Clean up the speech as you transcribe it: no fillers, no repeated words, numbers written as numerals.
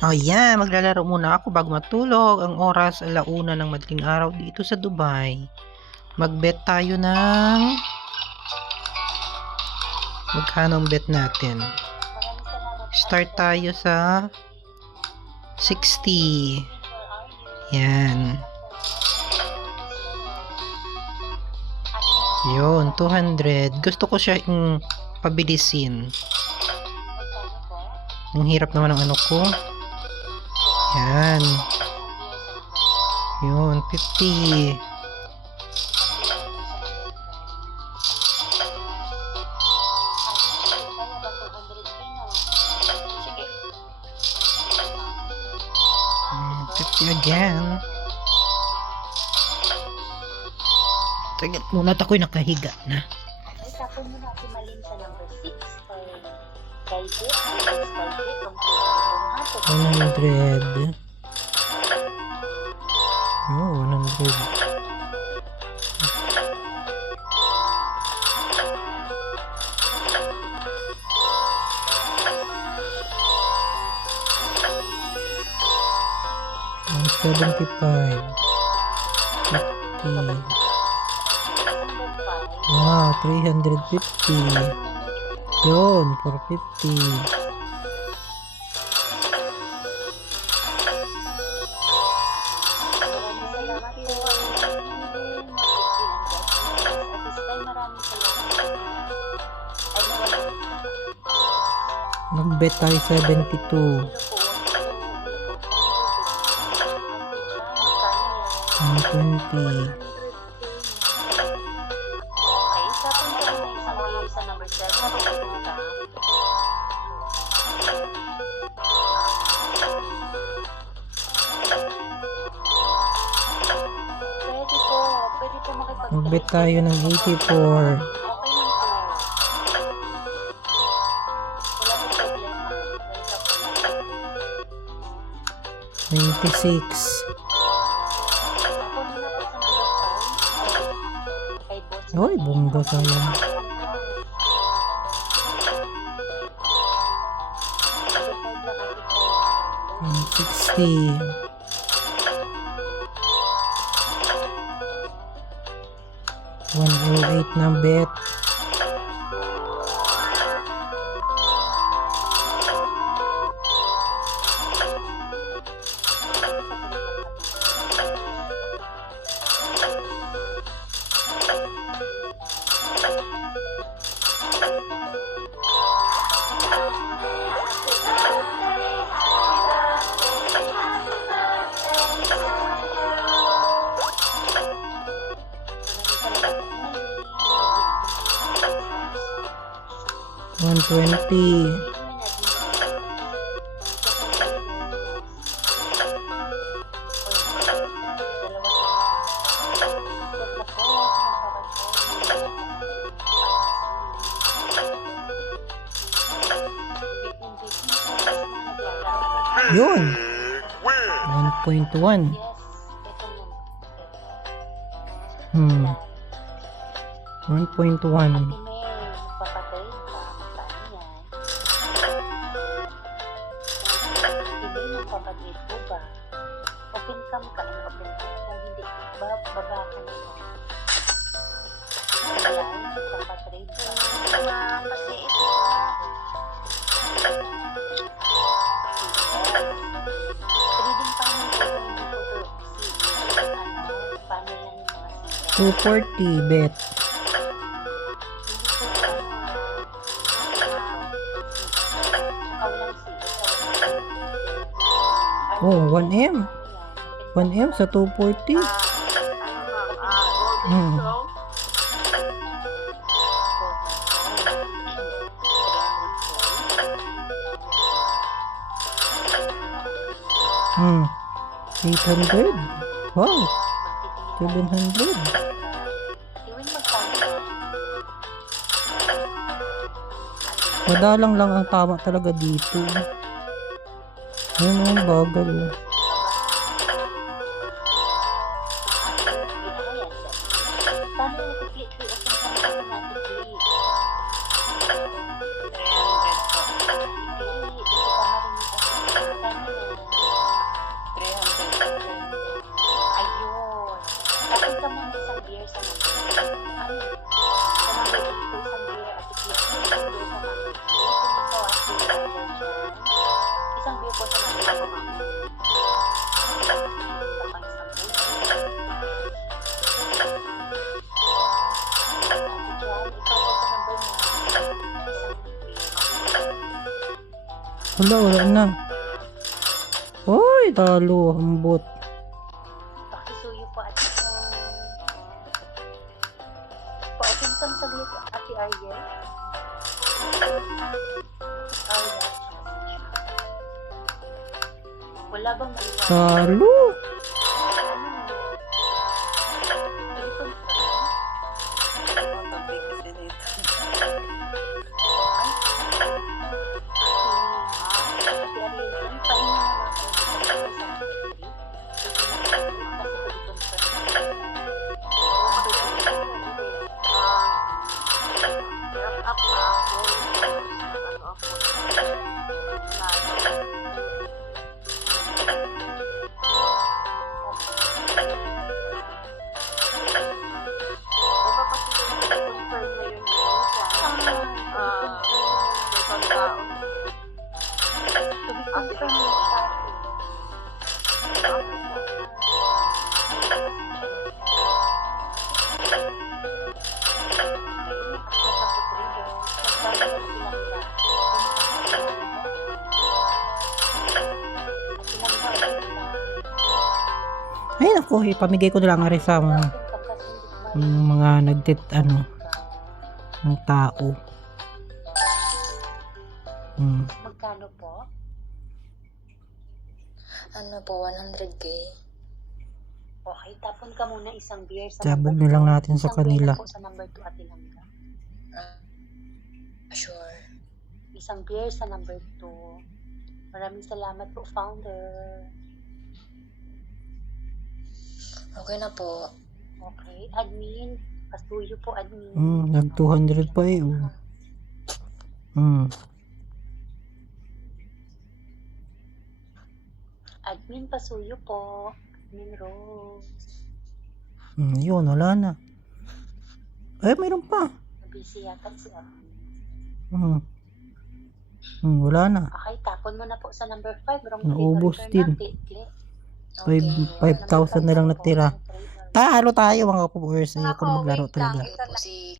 Oh, yan. Maglalaro muna ako bago matulog. Ang oras 1:00 ng madaling araw dito sa Dubai. Mag-bet tayo ng... Magkano ang bet natin? Start tayo sa 60. Yan. Yun, 200. Gusto ko siya pabilisin. Ang hirap naman ng ano ko. Yan. Yun, 50. Hmm, 50 again. Tagal muna at ako'y nakahiga na. Tapon mo na si Malin sa number 6 for Friday. 100. Oh, 100. $75. 50. Wow, 350. Yun, 450. Nag-bet tayo 72. 120. Sa number 7. Pwede po makipag- Nag-bet tayo ng 84. Okay lang po. Wala po problema. Balik ako lang. 96. Ako din na po sa number 5. Kay boss. Oy, bongga sayang. 60. 108 na bet. $120. Yun. 1.1. Hmm. 1.1. Papagit po ba? Open cam ka ng open cam. Kung hindi, baba ka na po. Wala, papatrade ka. Mapasiit mo. Trading pa naman po hindi po po paano lang yung mga sila. 240 bet. Oh, 1M. 1M sa 240. Hmm. Hmm. 800. Wow. 700. Madalang lang ang tama talaga dito. Yan ang bagal. Paano yung click open cam natin click? ako, ma'am. Wala na. Uy, talo, hambot. Pakisuyo po at pa-open ka saglit, Ate Ariel. Wala bang maliwanag? Talo. Ay, naku, ipamigay ko na lang rin sa mga nagtit, ng tao. Magkano po? Ano po, 100k? Okay, tapon ka muna isang beer sa Sabog number na lang two. natin sa Isang beer kanila. na po sa number 2 at Ilangga. Sure. Isang beer sa number 2. Maraming salamat po, founder. Okay na po. Okay, admin. Pasuyo po, admin. Nag 200 pa eh. Admin, pasuyo po. Admin Rose. Yun, wala na. Ay, mayroon pa. Busy yata si admin. Wala na. Okay, tapon mo na po sa number 5. Naubos din. 5,000 na lang natira. Talo tayo mga kapowers. Ayoko na maglaro talaga. Okay po, si